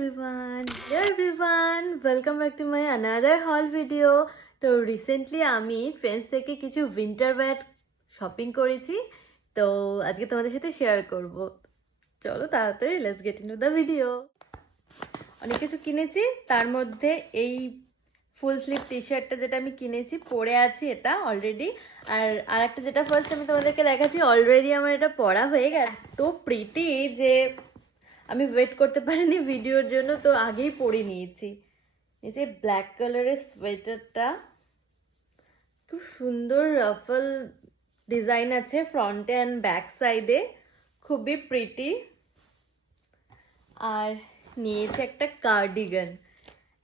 Hello everyone, welcome back to my another haul video. তো recently আমি Trends থেকে কিছু উইন্টার ওয়্যার শপিং করেছি, তো আজকে তোমাদের সাথে শেয়ার করব। চলো তাড়াতাড়ি let's get into the video. অনেক কিছু কিনেছি, তার মধ্যে এই ফুল স্লিভ টি শার্টটা যেটা আমি কিনেছি পরে আছি এটা অলরেডি, আর একটা যেটা ফার্স্ট আমি তোমাদেরকে দেখাচ্ছি অলরেডি আমার এটা পরা হয়ে গেছে। তো প্রিটি যে আমি ওয়েট করতে পারিনি ভিডিওর জন্য, তো আগেই পরে নিয়েছি। এই যে ব্ল্যাক কালারের সোয়েটারটা, খুব সুন্দর রাফল ডিজাইন আছে ফ্রন্টে অ্যান্ড ব্যাক সাইডে, খুবই প্রিটি। আর নিয়েছে একটা কার্ডিগান,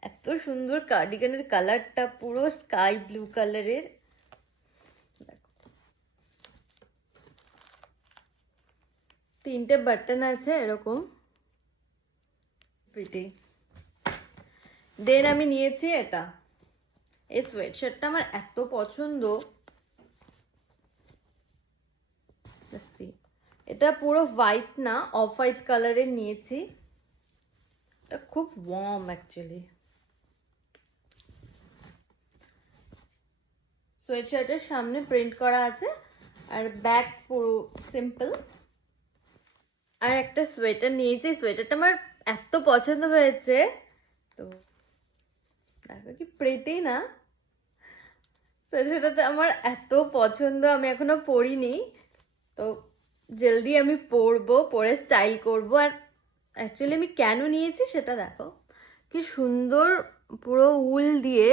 এত সুন্দর কার্ডিগানের কালারটা, পুরো স্কাই ব্লু কালারের। তিনটে বাটন আছে এরকম, প্রিটি। দেন আমি নিয়েছি এটা, এই সোয়েট শার্টটা আমার এত পছন্দ। এটা পুরো হোয়াইট না, অফ হোয়াইট কালারের নিয়েছি। এটা খুব ওয়ার্ম অ্যাকচুয়ালি। সোয়েট শার্টের সামনে প্রিন্ট করা আছে আর ব্যাক পুরো সিম্পল। আর একটা সোয়েটার নিয়েছি, সোয়েটারটা আমার এত পছন্দ হয়েছে, তো দেখো কি প্রিটি না। সোয়েটারটা আমার এত পছন্দ, আমি এখনো পরিনি, তো জলদি আমি পরবো, পরে স্টাইল করব। আর অ্যাকচুয়ালি আমি কেন নিয়েছি সেটা দেখো, কি সুন্দর পুরো উল দিয়ে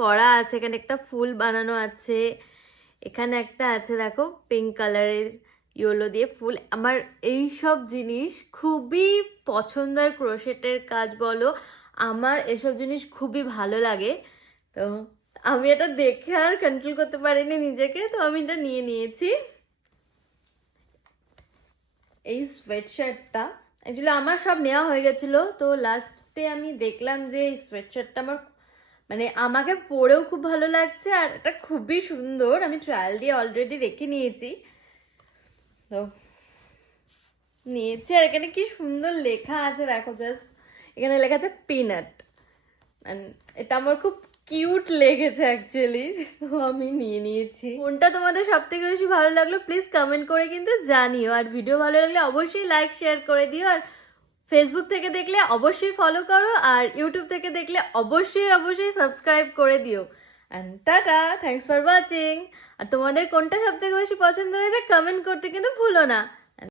করা আছে। এখানে একটা ফুল বানানো আছে, এখানে একটা আছে দেখো পিঙ্ক কালারের ইয়েলো দিয়ে ফুল। আমার এই সব জিনিস খুবই পছন্দ, আর ক্রোশেটের কাজ বলো, আমার এসব জিনিস খুবই ভালো লাগে। তো আমি এটা দেখে আর কন্ট্রোল করতে পারিনি নিজেকে, তো আমি এটা নিয়ে নিয়েছি। এই সোয়েট শার্টটা অ্যাকচুয়ালি আমার সব নেওয়া হয়ে গেছিলো, তো লাস্টে আমি দেখলাম যে এই সোয়েট শার্টটা আমার মানে আমাকে পরেও খুব ভালো লাগছে, আর এটা খুবই সুন্দর। আমি ট্রায়াল দিয়ে অলরেডি রেখে নিয়েছি, তো নিয়েছি। আর এখানে কি সুন্দর লেখা আছে দেখো, জাস্ট এখানে লেখা আছে পিনাট, এটা আমার খুব কিউট লেগেছে অ্যাকচুয়ালি, তো আমি নিয়ে নিয়েছি। কোনটা তোমাদের সব থেকে বেশি ভালো লাগলো প্লিজ কমেন্ট করে কিন্তু জানিও। আর ভিডিও ভালো লাগলে অবশ্যই লাইক শেয়ার করে দিও। আর ফেসবুক থেকে দেখলে অবশ্যই ফলো করো, আর ইউটিউব থেকে দেখলে অবশ্যই সাবস্ক্রাইব করে দিও। And tata, thanks for watching. আর তোমাদের কোনটা সব থেকে বেশি পছন্দ হয়েছে কমেন্ট করতে কিন্তু ভুলো না।